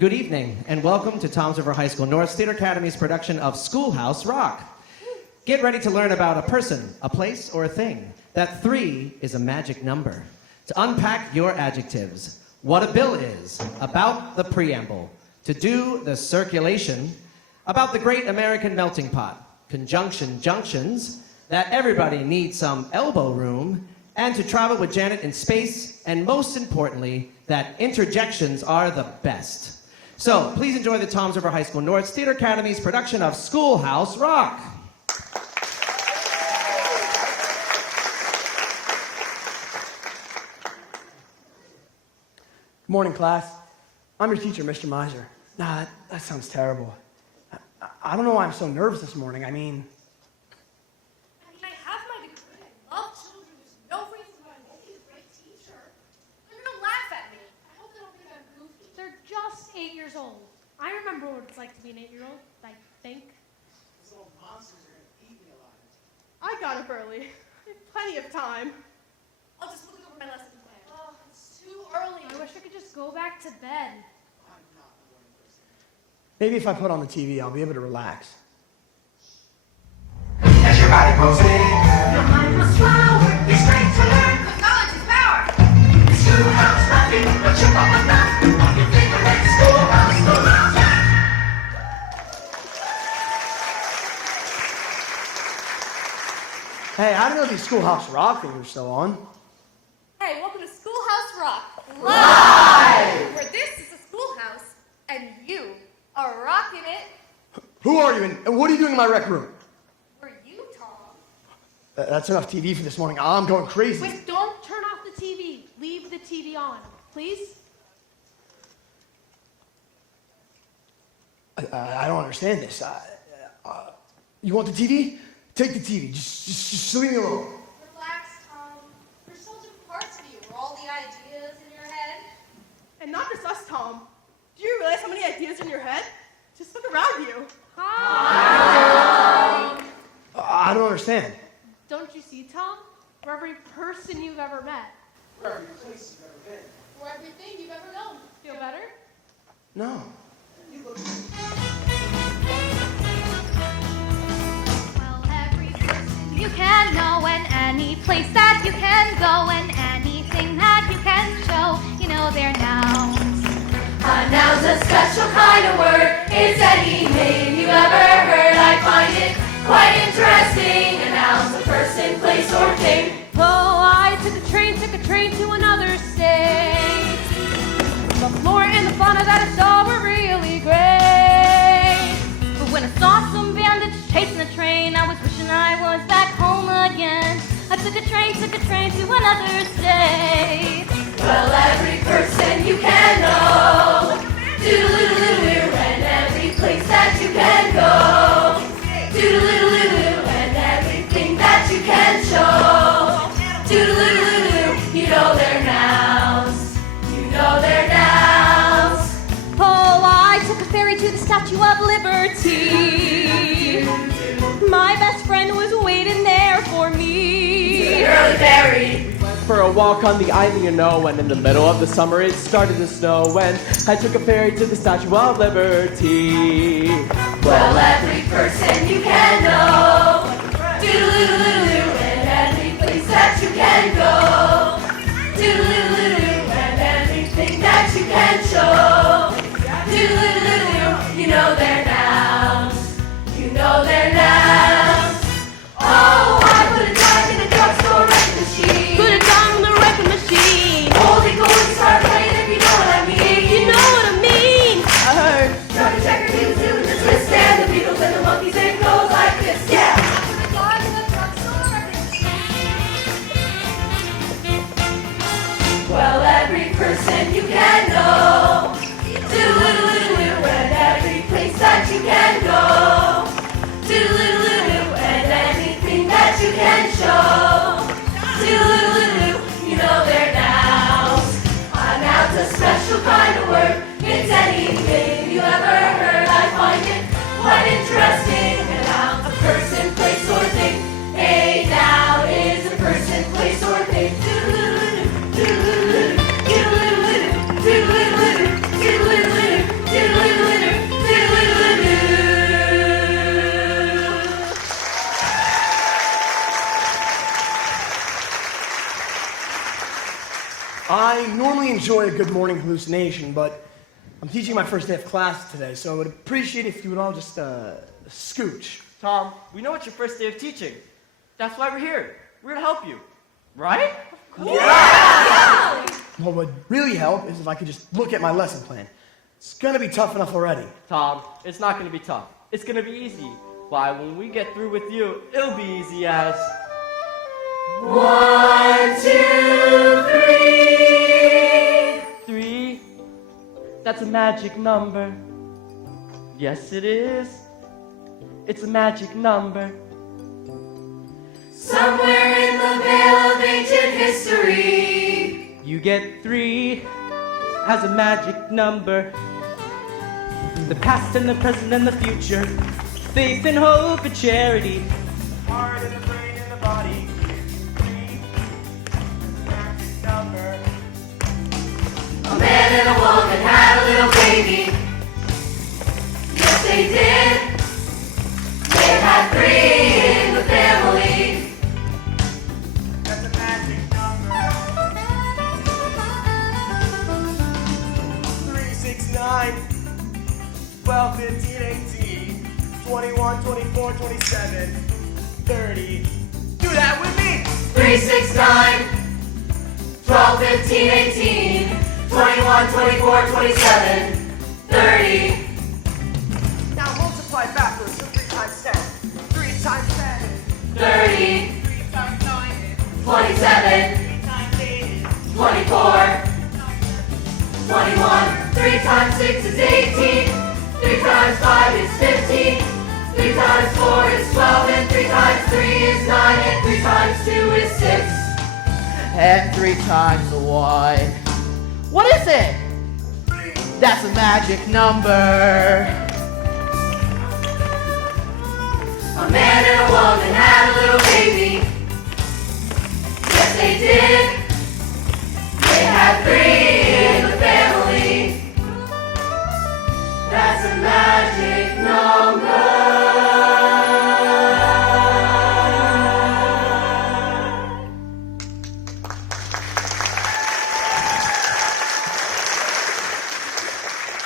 Good evening, and welcome to Toms River High School North Theater Academy's production of Schoolhouse Rock. Get ready to learn about a person, a place, or a thing. That 3 is a magic number. To unpack your adjectives, what a bill is, about the preamble, to do the circulation, about the great American melting pot, conjunction junctions, that everybody needs some elbow room, and to travel with Janet in space, and most importantly, that interjections are the best. So, please enjoy the Toms River High School North Theater Academy's production of Schoolhouse Rock. Good morning, class. I'm your teacher, Mr. Miser. Nah, that sounds terrible. I don't know why I'm so nervous this morning. I mean, I have my degree. I love children. There's no reason why I won't be a great teacher. They're going to laugh at me. I hope they don't think I'm goofy. They're just 8 years old. I remember what it's like to be an 8-year-old, I think. Those little monsters are going to eat me alive. I got up early. I have plenty of time. I'll just look over my lesson plan. Oh, it's too early. I wish I could just go back to bed. I'm not a morning person. maybe if I put on the TV, I'll be able to relax. As your body moves in, Your mind must flower, be straight to learn. But knowledge is power. The schoolhouse rocking, a chip on the knock. On your favorite schoolhouse, schoolhouse rock. Hey, I didn't know these Schoolhouse Rock things were still on. Hey, welcome to Schoolhouse Rock. Live! Where this is a schoolhouse, and you are rocking it. Who are you and what are you doing in my rec room? Were you, Tom? That's enough TV for this morning. I'm going crazy. Wait, don't turn off the TV. Leave the TV on, please. I don't understand this. You want the TV? Take the TV. Just leave me alone. Relax, Tom. There's so different parts of you. Were all the ideas in your head? And not just us, Tom. Do you realize how many ideas are in your head? Just look around you. Hi. I don't understand. Don't you see, Tom? We're every person you've ever met. We're every place you've ever been. Or everything you've ever known? Feel better? No. You look Well, every person you can know, and any place that you can go, and anything that you can show, you know they're nouns. A noun's a special kind of word. It's any name you ever heard. I find it quite interesting. A noun's a person, place, or thing. Oh, I took a train to another state. The flora and the fauna that I saw were really great. But when I saw some bandits chasing a train, I was wishing I was back home again. I took a train to another state. Well, every person you can know. Doodle-doodle-doo, and every place that you can go. Doodle-doodle-doo, and everything that you can show. Doodle-doodle-doo, you know they're nouns. You know they're nouns. Oh, I took a ferry to the Statue of Liberty. My best friend was waiting there for me. Early berry. For a walk on the island, you know, and in the middle of the summer it started to snow when I took a ferry to the Statue of Liberty. Well, every person you can know. Doodle-doodle-doo, and every place that you can go. Doodle-doodle-doo, and everything that you can show. Doodle-doodle-doo, you know they're nouns. You know they're nouns. Oh, I put a dime in a drugstore wrecking machine. Put it down the wrecking machine. Holding gold and start playing if you know what I mean. You know what I mean? I heard. Johnny Checker, he was doing the twist, and the Beatles and the Monkeys, and it goes like this, yeah. good morning hallucination, but I'm teaching my first day of class today, so I would appreciate if you would all just, scooch. Tom, we know it's your first day of teaching. That's why we're here. We're here to help you. Right? What would really help is if I could just look at my lesson plan. It's gonna be tough enough already. Tom, it's not going to be tough. It's going to be easy. Why, when we get through with you, it'll be easy as... 1, 2, 3. 3? That's a magic number. Yes, it is. It's a magic number. Somewhere in the veil of ancient history, You get 3 as a magic number. The past and the present and the future. Faith and hope and charity. Heart and the brain and the body. 3 as a magic number. a man and a woman had a little baby. Yes, they did. They had 3 in the family. That's a magic number. 3, 6, 9, 12, 15, 18, 21, 24, 27, 30. Do that with me! 3, 6, 9, 12, 15, 18, 21, 24, 27, 30. Now multiply backwards, so 3 times 10. 3 times 10. 30, 3 times 9 is 27, 3 times 8 is 24, 21, 3 times 6 is 18, 3 times 5 is 15, 3 times 4 is 12, and 3 times 3 is 9, and 3 times 2 is 6. And 3 times 1. What is it? That's a magic number. A man and a woman had a little baby. Yes, they did. They had 3 in the family. That's a magic number.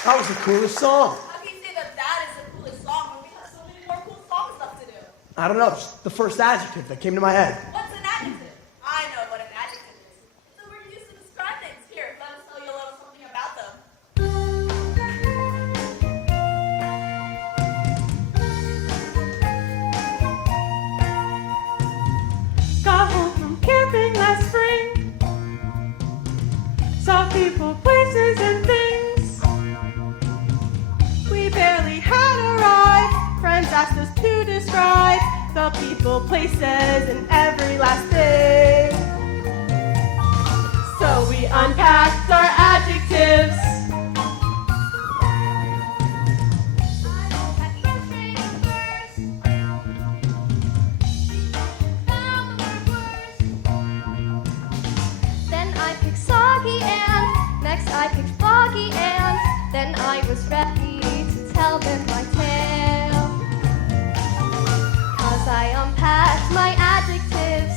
That was the coolest song. How can you say that that is the coolest song when we have so many more cool songs left to do? I don't know, just the first adjective that came to my head. What's an adjective? I know what an adjective is. It's a word used to describe things. Here, let us tell you a little something about them. Got home from camping last spring. Saw people, places, and things. We barely had arrived. Friends asked us to describe the people, places, and every last thing. So we unpacked our adjectives. Then I picked soggy and next I picked foggy and then I was ready to tell them my tale. 'Cause I unpacked my adjectives.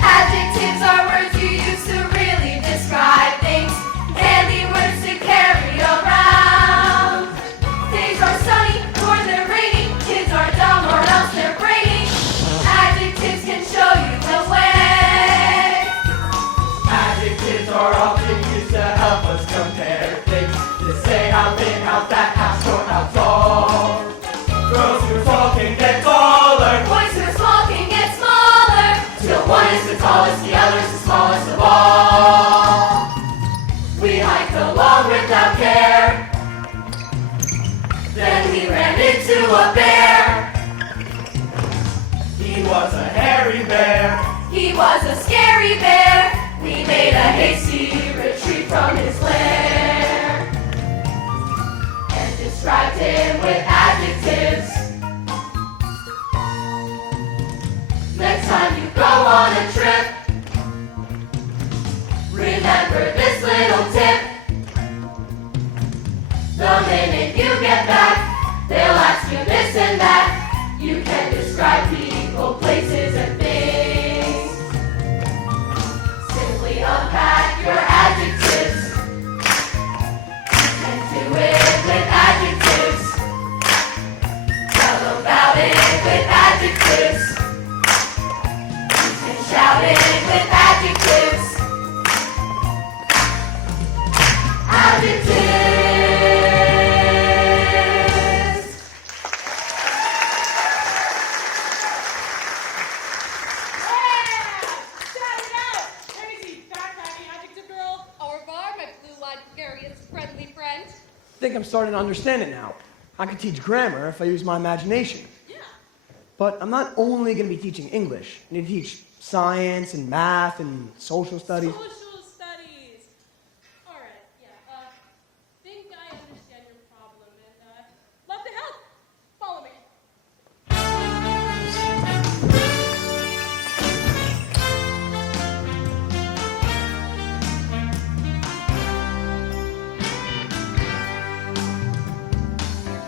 Adjectives are words you use to really describe things. Handy words to carry around. Days are sunny or they're rainy. Kids are dumb or else they're brainy. Adjectives can show you the way. Adjectives are often used to help us compare things. To say how big, how fat, how short, how tall. Girls who are tall can get taller. Boys who are small can get smaller. Till one is the tallest, the other's the smallest of all. We hiked along without care. Then we ran into a bear. He was a hairy bear. He was a scary bear. We made a hasty retreat from his lair and described him with adjectives. Next time you go on a trip, remember this little tip. The minute you get back, they'll ask you this and that. You can describe people, places, and things. Simply think I'm starting to understand it now. I could teach grammar if I use my imagination. Yeah. But I'm not only going to be teaching English. I need to teach science and math and social studies. Social studies. All right. Yeah. Think I understand your problem and love to help. Follow me.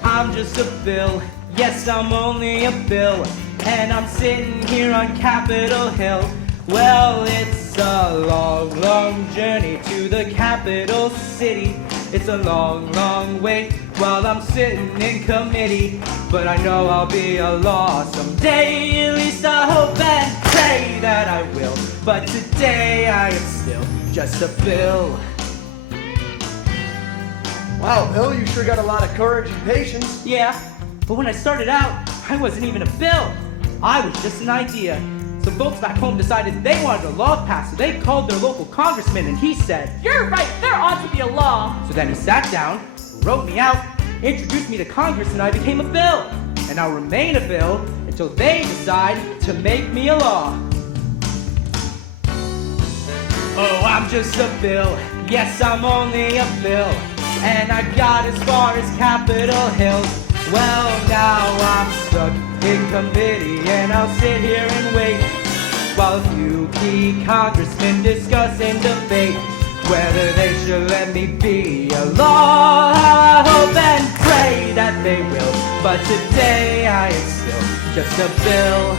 I'm just a bill, yes, I'm only a bill, and I'm sitting here on Capitol Hill. Well, it's a long, long journey to the capital city. It's a long, long wait while I'm sitting in committee. But I know I'll be a law someday, at least I hope and pray that I will. But today I am still just a bill. Wow, Bill, you sure got a lot of courage and patience. Yeah, but when I started out, I wasn't even a bill. I was just an idea. So folks back home decided they wanted a law passed, so they called their local congressman and he said, You're right. There ought to be a law. so then he sat down, wrote me out, introduced me to Congress, and I became a bill. And I'll remain a bill until they decide to make me a law. Oh, I'm just a bill. Yes, I'm only a bill. And I got as far as Capitol Hill. Well, now I'm stuck in committee, and I'll sit here and wait while a few key congressmen discuss and debate whether they should let me be a law. I hope and pray that they will, but today I am still just a bill.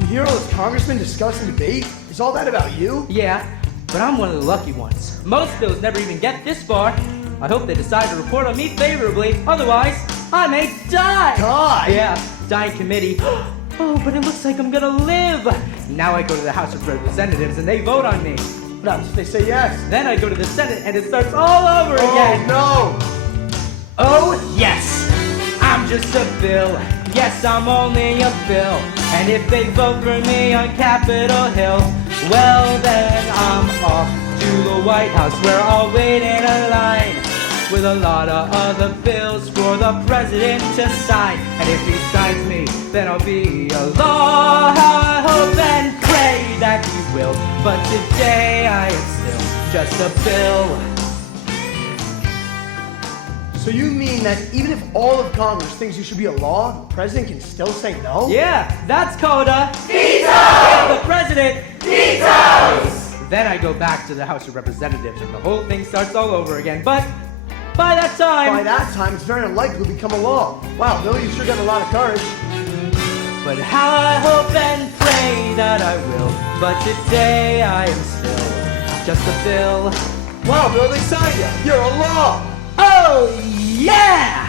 You hear all those congressmen discuss and debate? Is all that about you? Yeah, but I'm one of the lucky ones. Most bills never even get this far. I hope they decide to report on me favorably. Otherwise, I may die. Die? Yeah, die in committee. Oh, but it looks like I'm gonna live. Now I go to the House of Representatives and they vote on me. What happens if they say yes? Then I go to the Senate and it starts all over again. Oh, Oh, yes, I'm just a bill. Yes, I'm only a bill. And if they vote for me on Capitol Hill, well, then I'm off to the White House where I'll wait in a line with a lot of other bills for the president to sign. And if he signs me, then I'll be a law. I hope and pray that he will. But today I am still just a bill. so you mean that even if all of Congress thinks you should be a law, the president can still say no? Yeah, that's called a Veto! and the president Vetoes! Then I go back to the House of Representatives and the whole thing starts all over again. But by that time... By that time, it's very unlikely to become a law. Wow, Bill, you sure got a lot of courage. But how I hope and pray that I will. But today I am still just a bill. Wow, Bill, they signed you. You're a law. Oh, yeah!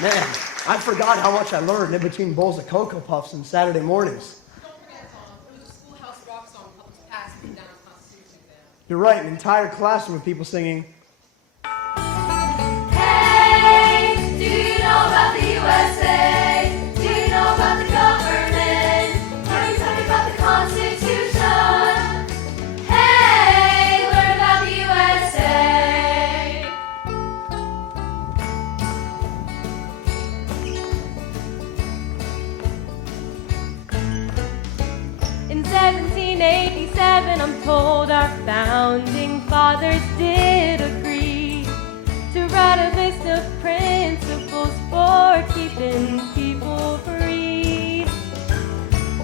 Man, I forgot how much I learned in between bowls of Cocoa Puffs and Saturday mornings. Don't forget, Tom. It was a Schoolhouse rock song helped us pass the down Constitution exam. You're right, an entire classroom of people singing, Hey, do you know about the USA? Do you know about the government? Can you tell me about the Constitution? Hey, learn about the USA. In 1787, I'm told our founding fathers did agree to write a list of principles for keeping people free.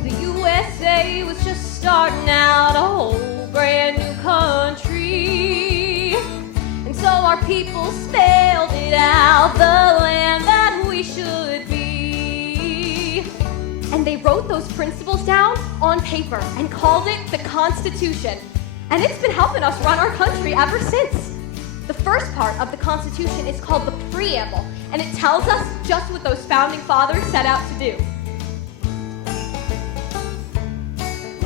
The USA was just starting out, a whole brand new country. And so our people spelled it out, the land that we should be. And they wrote those principles down on paper and called it the Constitution. And it's been helping us run our country ever since. The first part of the Constitution is called the Preamble, and it tells us just what those founding fathers set out to do.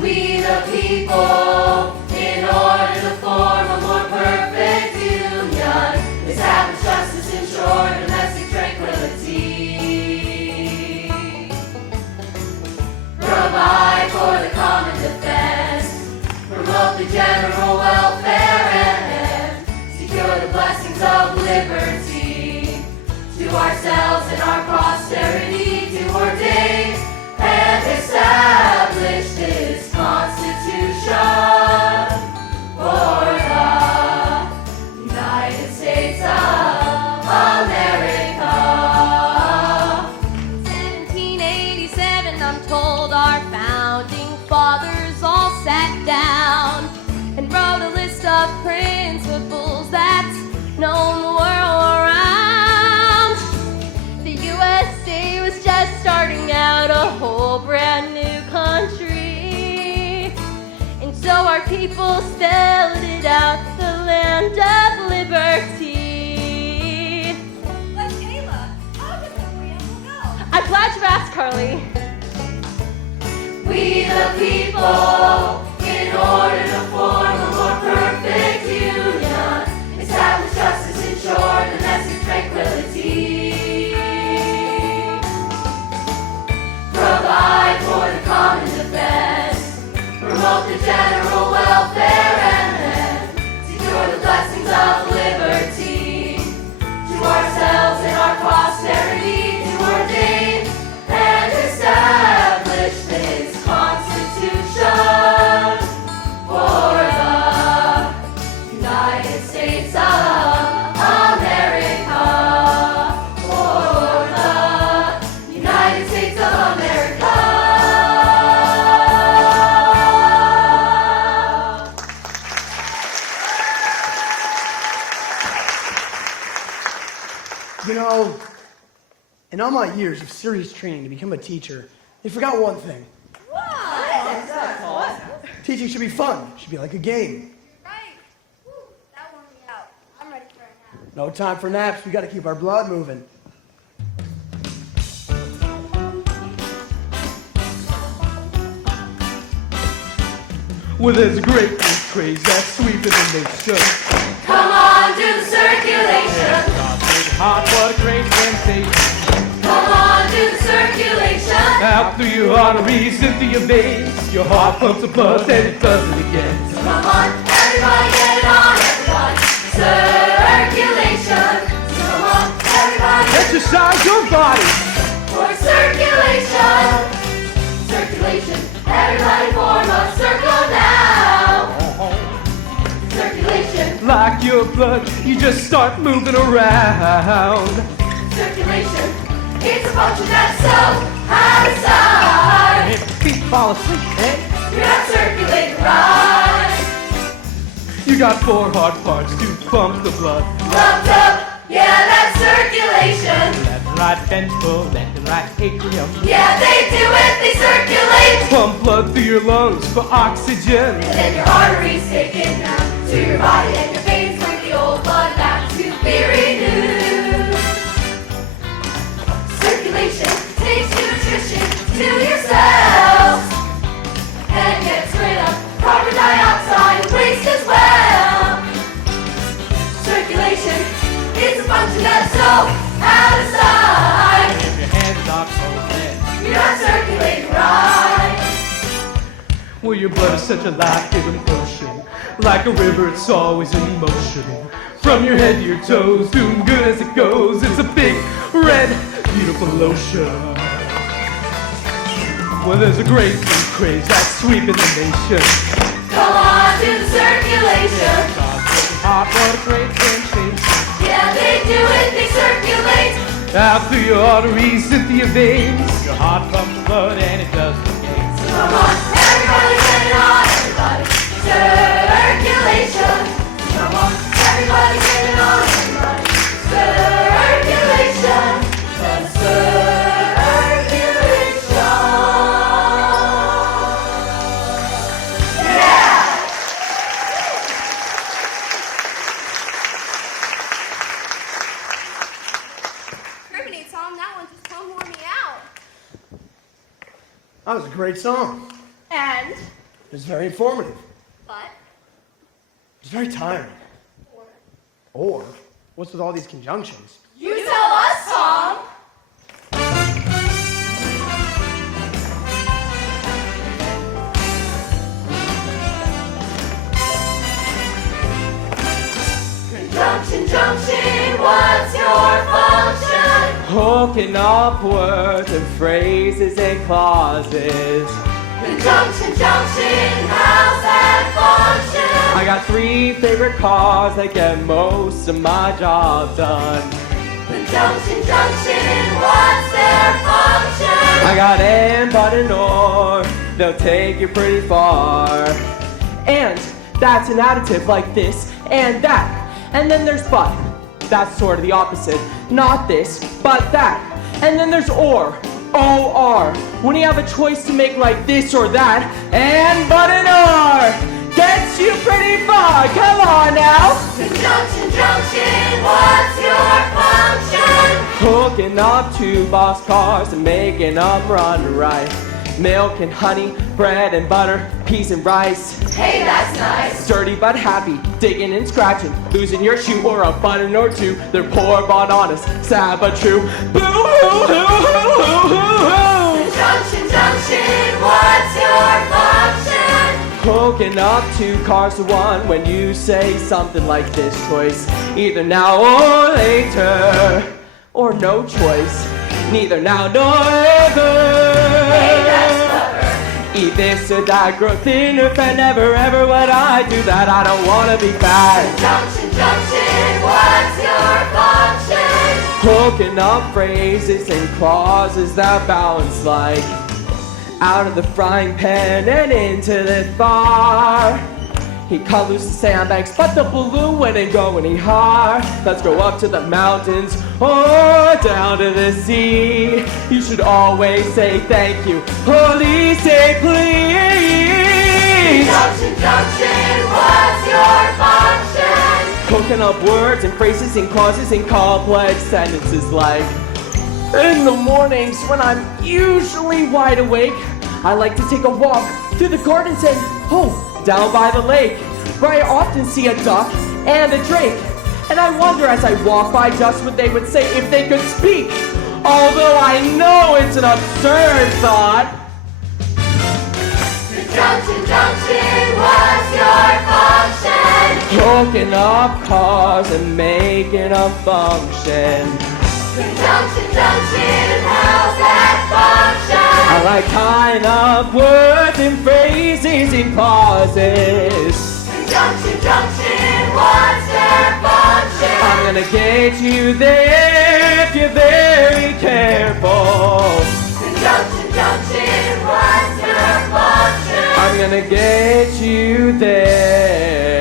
We the people, in order to form a more perfect union, establish justice, ensure domestic tranquility, provide ourselves and our posterity to ordain and establish this Constitution for the United States of America. 1787, I'm told our founding fathers all sat down and wrote a list of principles that's known the world around. The USA was just starting out a whole brand new country, and so our people spelled it out, the land of liberty. But Kayla, how does the preamble go? I'm glad you asked, Carly. We the people, in order to form a more perfect union, establish justice, ensure domestic tranquility, provide for the common defense, promote the general welfare, and then secure the blessings of liberty to ourselves and our posterity to ordain and establish this Constitution for the United States of America. For the United States of America. You know, in all my years of serious training to become a teacher, they forgot one thing. Teaching should be fun. It should be like a game. Right. Woo, that warmed me out. I'm ready for a nap. No time for naps. We got to keep our blood moving. Well, there's a great big craze that's sweeping the nation. Come on, do the circulation. Hot water, great sensation. Come on, do the circulation. Out through your arteries, into your veins. Your heart pumps the blood, then it does it again. So come on, everybody, get it on, everybody. Circulation. So come on, everybody. Exercise your body. For circulation. Circulation. Everybody form a circle now. Circulation. Like your blood, you just start moving around. Circulation. It's a function that's so out of sight. If feet fall asleep, eh? You're not circulating right. You got 4 hard parts to pump the blood. Lumped up, yeah, that's circulation. Left and right ventricle, left and right atrium. Yeah, they do it, they circulate. Pump blood through your lungs for oxygen. And then your arteries take it down to your body, and your veins bring the old blood back to be renewed. Circulation takes nutrition to your cells and gets rid of carbon dioxide and waste as well. Circulation is a function that's so out of sight. If your hands are open, You're not circulating right. well, your blood is such a life-giving potion. Like a river, it's always in motion. From your head to your toes, doing good as it goes. It's a big, red, beautiful lotion. Well, there's a great big craze that's sweeping the nation. Come on, do the circulation. Hot water, great sensation. Yeah, they do it, they circulate. Out through your arteries, into your veins. Your heart pumps the blood and it does the game. So come on, everybody, get it on, everybody. Circulation. Come on, everybody, get it on, everybody. Circulation. Circulation. Cribbity, Tom, that one just come wore me out. That was a great song. And? It was very informative. But? It was very tiring. Or, what's with all these conjunctions? You tell us, Tom. Conjunction, junction, what's your function? hooking up words and phrases and clauses. Conjunction, junction, how's that function? I got 3 favorite cars that get most of my job done. Conjunction, junction, what's their function? I got and, but, and, or, they'll take you pretty far. And that's an additive like this and that. And then there's but. That's sort of the opposite. Not this, but that. And then there's or. O-R. When you have a choice to make like this or that, and but and or gets you pretty far. Come on now. Conjunction, junction, what's your function? Hooking up 2 boxcars and making them run right. Milk and honey, bread and butter, peas and rice. Hey, that's nice. Dirty but happy, digging and scratching, losing your shoe or a button or 2. They're poor but honest, sad but true. Boo hoo hoo hoo hoo hoo hoo. Conjunction, junction, what's your function? Hooking up 2 cars to 1 when you say something like this choice. Either now or later, or no choice. Neither now nor ever. Hey, that's clever. Eat this or that, grow thinner, fat, never ever would I do that. I don't wanna be fat. Conjunction, junction, what's your function? Hooking up phrases and clauses that balance like out of the frying pan and into the fire. He cut loose the sandbags, but the balloon wouldn't go any higher. Let's go up to the mountains or down to the sea. You should always say thank you, please say please. Conjunction, junction, what's your function? Cooking up words and phrases and clauses and complex sentences like in the mornings when I'm usually wide awake, I like to take a walk through the gardens and down by the lake, where I often see a duck and a drake. And I wonder as I walk by just what they would say if they could speak. Although I know it's an absurd thought. Conjunction, junction, what's your function? Hooking up cars and making a function. Conjunction, junction, how's that function? I like tying up words and phrases and clauses. Conjunction, junction, what's their function? I'm gonna get you there if you're very careful. Conjunction, junction, what's your function? I'm gonna get you there.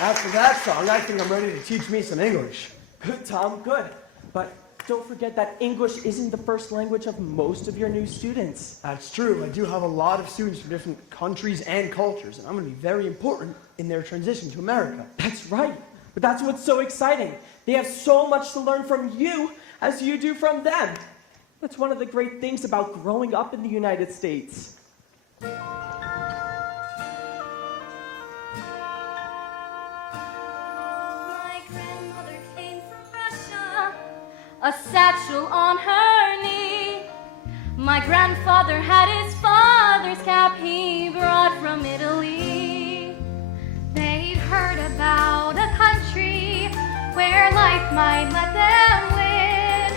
After that song, I think I'm ready to teach me some English. Good, Tom, good. But don't forget that English isn't the first language of most of your new students. That's true. I do have a lot of students from different countries and cultures, and I'm going to be very important in their transition to America. That's right. But that's what's so exciting. They have so much to learn from you as you do from them. That's one of the great things about growing up in the United States. A satchel on her knee. My grandfather had his father's cap he brought from Italy. They've heard about a country where life might let them win.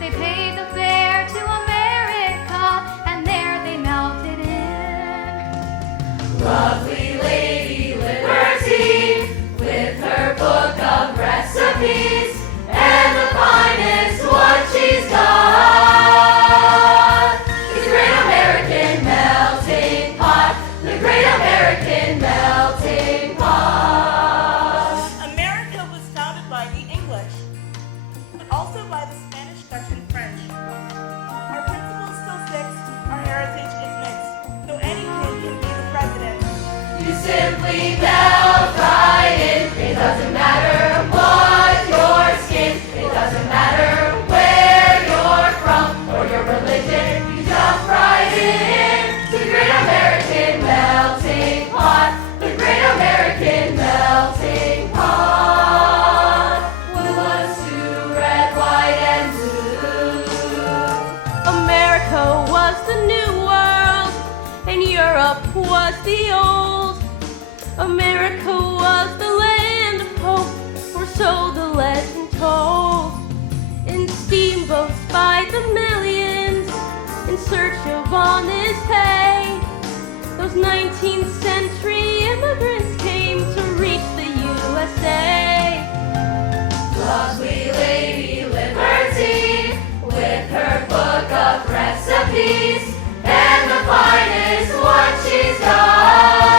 They paid the fare to America and there they melted in. Lovely Lady Liberty, with her book of recipes, and the finest what she's got is the Great American Melting Pot, the Great American Melting Pot. America was founded by the English. the old. America was the land of hope, for so the legend told. In steamboats by the millions, in search of honest pay, those 19th century immigrants came to reach the USA. Lovely Lady Liberty, with her book of recipes, and the finest one she's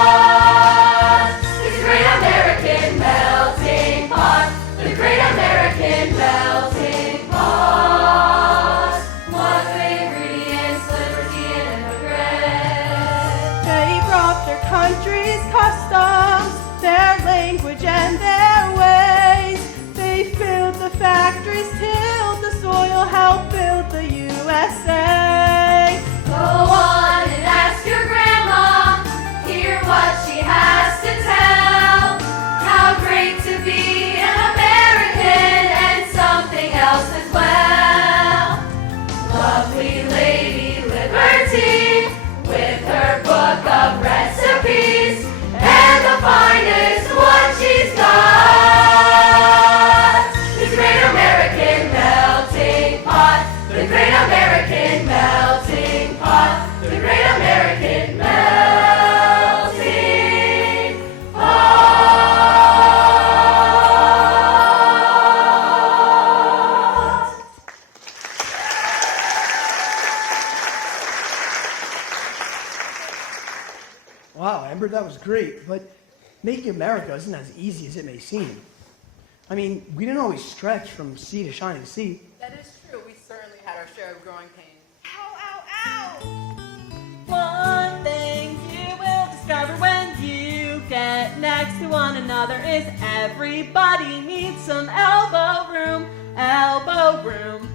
got is the Great American Melting Pot, the Great American Melting Pot. What ingredients, liberty and immigrant. They brought their country's customs, their language and their ways. They filled the factories, tilled the soil, helped build the USA. Go on and ask your grandma, hear what she has to tell. How great to be an American and something else as well. Lovely Lady Liberty, with her book of recipes, and the finest one she's got is the Great American Melting Pot, the Great American Melting Pot, the Great American Melting Pot. Wow, Amber, that was great, but making America isn't as easy as it may seem. I mean, we didn't always stretch from sea to shining sea. That is true. We certainly had our share of growing pains. Ow, ow, ow! One thing you will discover when you get next to one another is everybody needs some elbow room, elbow room.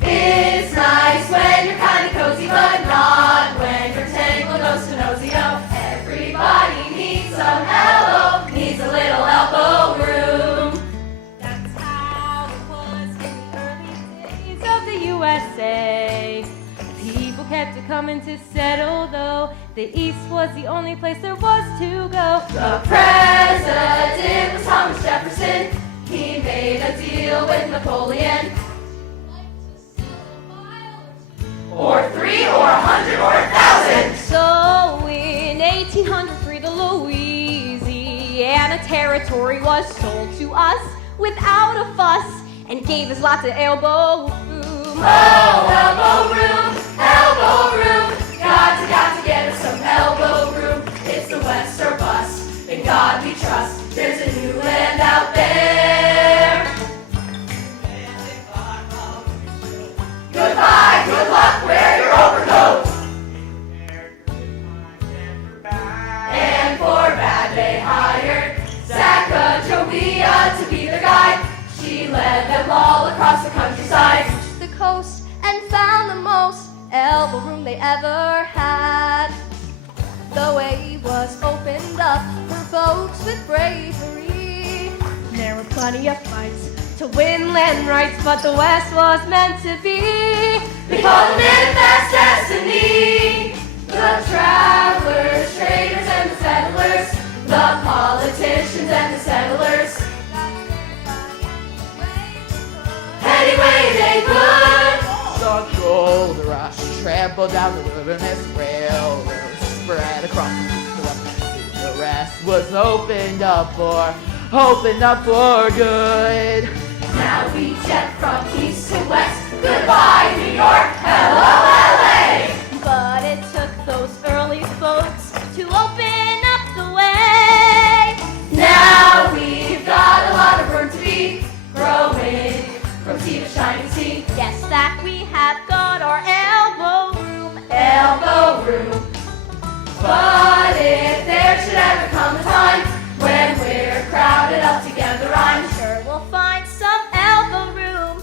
It's nice when you're kind of cozy, but not when you're tangled nose to nosy. Oh, everybody needs some elbow, needs a little elbow room. That's how it was in the early days of the USA. People kept it coming to settle, though the East was the only place there was to go. The president was Thomas Jefferson. He made a deal with Napoleon. Or 3 or 100 or 1,000. So in 1803, the Louisiana Territory was sold to us without a fuss and gave us lots of elbow room. Oh, elbow room, elbow room. Got to get us some elbow room. It's the West or bust. In God we trust. There's a new land out there. Goodbye, good luck, wear your overcoat. And for bad they hired Zack to be their guide. She led them all across the countryside, The coast and found the most elbow room they ever had. The way was opened up for folks with bravery. There were plenty of fights to win land rights, but the West was meant to be. They called the manifest destiny. The travelers, traders, and the settlers. The politicians and the settlers. Any way they could. The gold rush trampled down the wilderness railroads, spread across the rest was opened up for good. Now we jet from east to west. Goodbye, New York. Hello, LA. But it took those early folks to open up the way. Now we've got a lot of room to be growing from sea to shining sea. Yes, that we have got our elbow room. Elbow room. But if there should ever come a time when we're crowded up together, I'm Sure we'll find some elbow room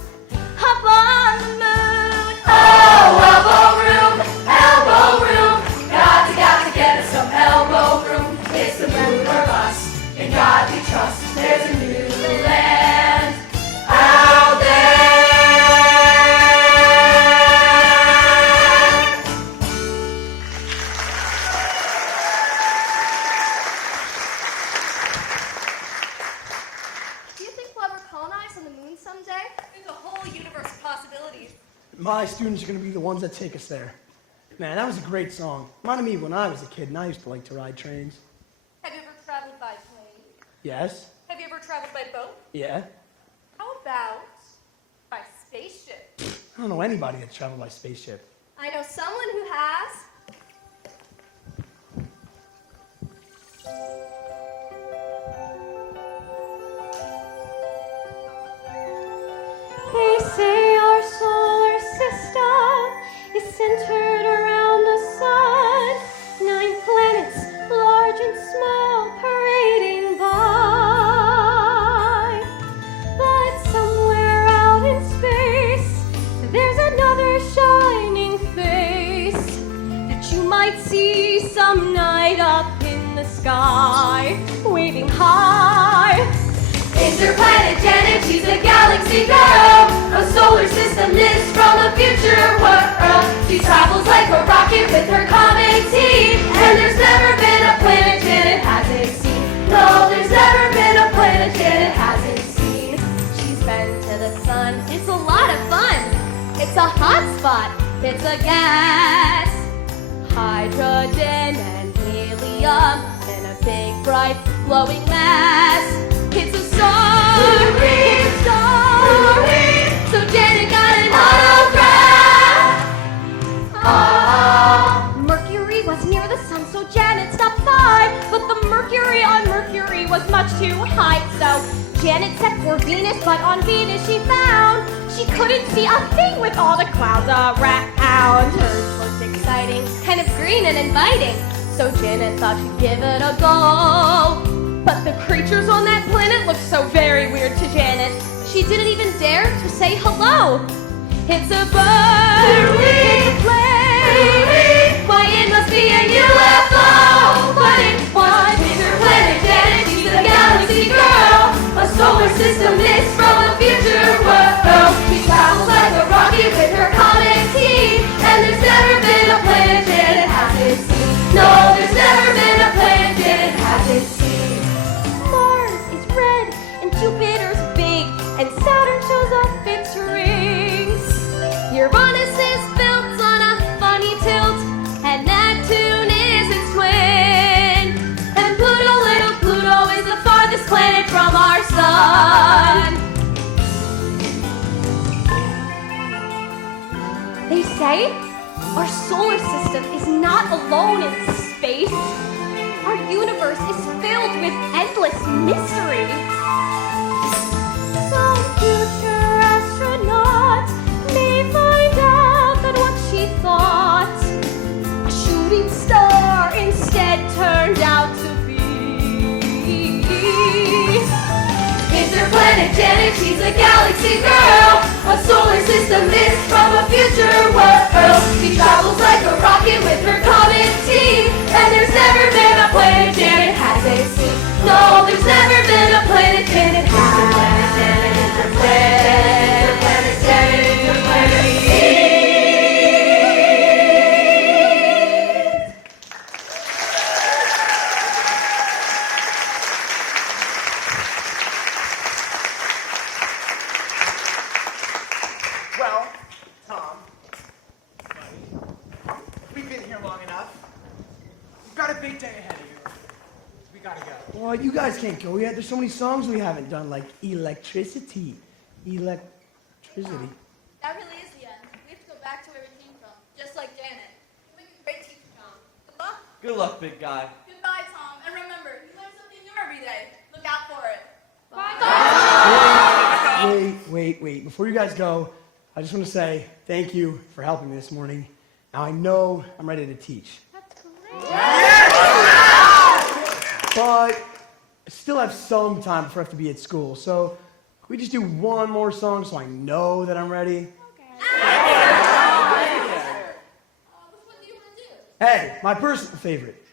up on the moon. oh, elbow My students are going to be the ones that take us there. Man, that was a great song. Reminded me of when I was a kid and I used to like to ride trains. Have you ever traveled by plane? Yes? Have you ever traveled by boat? Yeah? How about by spaceship? I don't know anybody that's traveled by spaceship. I know someone who has. They say our solar system is centered around the sun. 9 planets, large and small, parading by. But somewhere out in space, there's another shining face that you might see some night up in the sky, waving high. Interplanet Janet, she's a galaxy girl, a solar systemist from a future world. She travels like a rocket with her comet team, and there's never been a planet Janet hasn't seen. No, there's never been a planet Janet hasn't seen. She's been to the sun. It's a lot of fun. It's a hot spot. It's a gas. Hydrogen and helium in a big, bright, glowing mass. It's a star. It's a star. So Janet got an autograph. Mercury was near the sun, so Janet stopped by. But the mercury on Mercury was much too high, so Janet set for Venus, but on Venus she found she couldn't see a thing with all the clouds around. Hers looked exciting, kind of green and inviting, so Janet thought she'd give it a go. But the creatures on that planet looked so very weird to Janet, she didn't even dare to say hello. It's a bird, it's a plane, why it must be a UFO, but it was Interplanet Janet, she's a galaxy girl, a solar systemist from a future world. She travels like a rocket with her comet team, and there's never been a planet Janet hasn't seen. No, there's never been a planet Janet hasn't seen. Mars is red and Jupiter's big, and Saturn shows off its rings. Uranus is built on a funny tilt, and Neptune is its twin. And Pluto, little Pluto, is the farthest planet from our sun. They say our solar system is not alone in space. Our universe is filled with endless mystery. Some future astronaut may find out that what she thought a shooting star instead turned out to be. Interplanet Janet, she's a galaxy girl, a solar systemist from a future world. She travels like a rocket with her comet team, and there's never been a planet Janet hasn't seen. No, there's never been a planet Janet hasn't seen. Interplanet Janet, Interplanet Well, Tom, we've been here long enough. We've got a big day ahead of you. We gotta go. Well, you guys can't go yet. There's so many songs we haven't done, like Electricity. Electricity. That really is the end. We have to go back to where we came from, just like Janet. You make a great teacher, Tom. Good luck. Good luck, big guy. Goodbye, Tom. And remember, you learn something new every day. Look out for it. Bye. Wait. Before you guys go, I just want to say thank you for helping me this morning. Now I know I'm ready to teach. That's great. But I still have some time before I have to be at school. So can we just do one more song so I know that I'm ready? Which one do you want to do? Hey, my personal favorite.